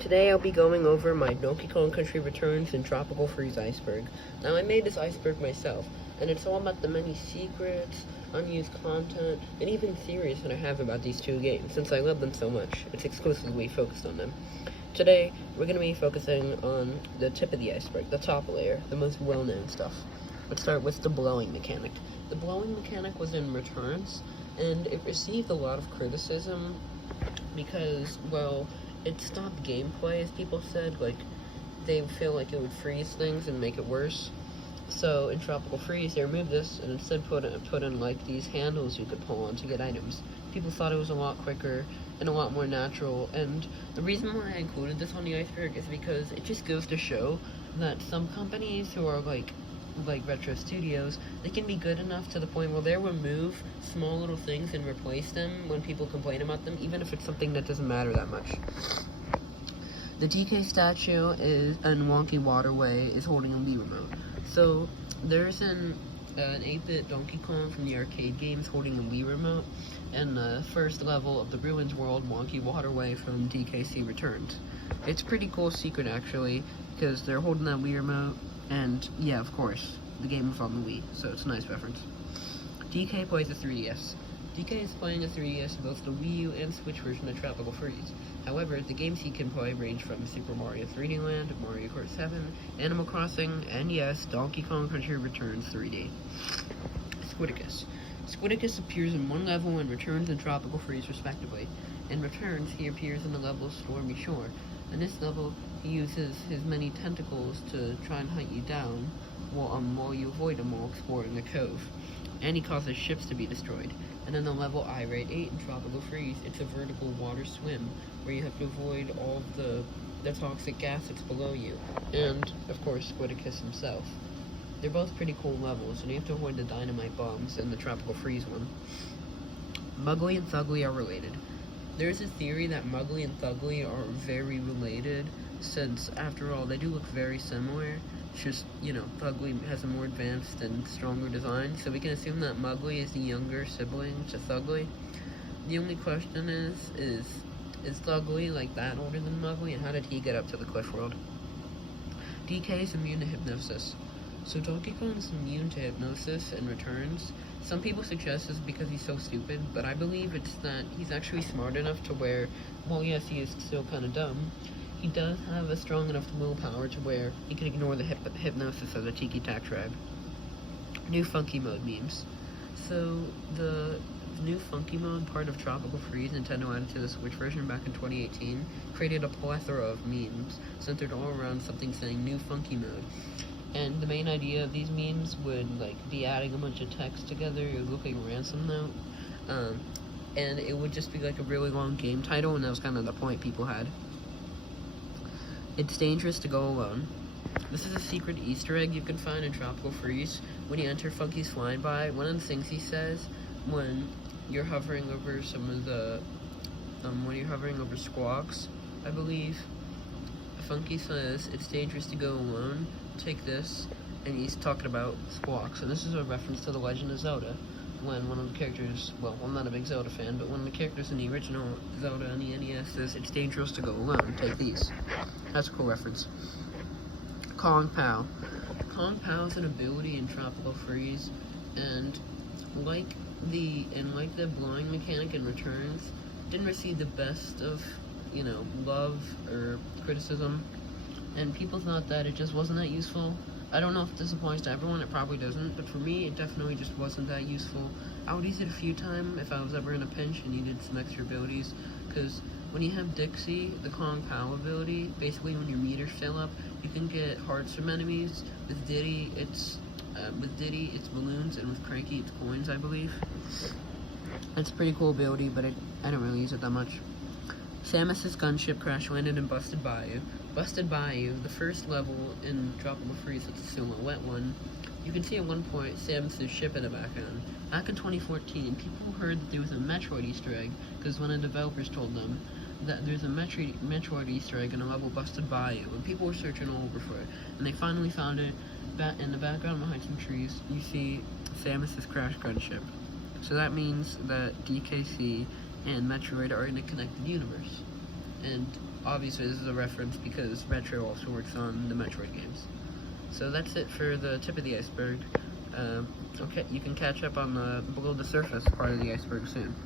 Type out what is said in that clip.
Today I'll be going over my Donkey Kong Country Returns and Tropical Freeze Iceberg. Now I made this iceberg myself, and it's all about the many secrets, unused content, and even theories that I have about these two games. Since I love them so much, it's exclusively focused on them. Today, we're going to be focusing on the tip of the iceberg, the top layer, the most well-known stuff. Let's start with the blowing mechanic. The blowing mechanic was in Returns, and it received a lot of criticism because, well, it stopped gameplay, as people said. Like, they feel like it would freeze things and make it worse. So in Tropical Freeze, they removed this and instead put in like these handles you could pull on to get items. People thought it was a lot quicker and a lot more natural, and the reason why I included this on the iceberg is because it just goes to show that some companies who are like Retro Studios, they can be good enough to the point where they'll remove small little things and replace them when people complain about them, even if it's something that doesn't matter that much. The DK statue and Wonky Waterway is holding a Wii remote. So there's an 8-bit Donkey Kong from the arcade games holding a Wii remote, and the first level of the Ruins World Wonky Waterway from DKC Returns. It's a pretty cool secret, actually, because they're holding that Wii remote, and yeah, of course, the game was on the Wii, so it's a nice reference. DK plays a 3DS. DK is playing a 3DS in both the Wii U and Switch version of Tropical Freeze. However, the games he can play range from Super Mario 3D Land, Mario Kart 7, Animal Crossing, and yes, Donkey Kong Country Returns 3D. Squidicus. Squidicus appears in one level in Returns and Tropical Freeze, respectively. In Returns, he appears in the level Stormy Shore. In this level, he uses his many tentacles to try and hunt you down, while you avoid him while exploring the cove. And he causes ships to be destroyed. And in the level Irate 8 in Tropical Freeze, it's a vertical water swim, where you have to avoid all of the toxic gas that's below you. And, of course, Squidicus himself. They're both pretty cool levels, and you have to avoid the dynamite bombs in the Tropical Freeze one. Mugly and Thugly are related. There's a theory that Mugly and Thugly are very related, since, after all, they do look very similar. It's just, you know, Thugly has a more advanced and stronger design, so we can assume that Mugly is the younger sibling to Thugly. The only question is Thugly, like, that older than Mugly, and how did he get up to the Cliff World? DK is immune to hypnosis. So Donkey Kong's immune to hypnosis and Returns. Some people suggest it's because he's so stupid, but I believe it's that he's actually smart enough to where, well, yes, he is still kind of dumb, he does have a strong enough willpower to where he can ignore the hypnosis of the Tiki Tak Tribe. New Funky Mode memes. So, the new Funky Mode part of Tropical Freeze, Nintendo added to the Switch version back in 2018, created a plethora of memes centered all around something saying New Funky Mode. And the main idea of these memes would, like, be adding a bunch of text together, it would look like a ransom note, and it would just be like a really long game title, and that was kind of the point people had. It's dangerous to go alone. This is a secret Easter egg you can find in Tropical Freeze. When you enter Funky's Flying By, one of the things he says when you're hovering over some of the, when you're hovering over Squawks, I believe, Funky says, it's dangerous to go alone, take this, and he's talking about Squawks, and this is a reference to The Legend of Zelda, when one of the characters, well, I'm not a big Zelda fan, but one of the characters in the original Zelda on the NES says, it's dangerous to go alone, take these. That's a cool reference. Kong Pao. Kong Pao is an ability in Tropical Freeze, and like the blowing mechanic in Returns, didn't receive the best of, you know, love or criticism, and people thought that it just wasn't that useful. I don't know if this applies to everyone, it probably doesn't, but for me, it definitely just wasn't that useful. I would use it a few times if I was ever in a pinch and needed some extra abilities, because when you have Dixie, the Kong Pao ability, basically when your meters fill up, you can get hearts from enemies. With Diddy, it's balloons, and with Cranky, it's coins, I believe. It's a pretty cool ability, but I don't really use it that much. Samus's gunship crash landed in Busted Bayou. Busted Bayou, the first level in Tropical Freeze, it's a silhouette one. You can see at one point Samus's ship in the background. Back in 2014, people heard that there was a Metroid Easter egg, because one of the developers told them that there's a Metroid Easter egg in a level Busted Bayou, and people were searching all over for it. And they finally found it. In the background behind some trees, you see Samus's crash gunship. So that means that DKC and Metroid are in a connected universe. And obviously this is a reference because Retro also works on the Metroid games. So that's it for the tip of the iceberg. Okay, you can catch up on the below the surface part of the iceberg soon.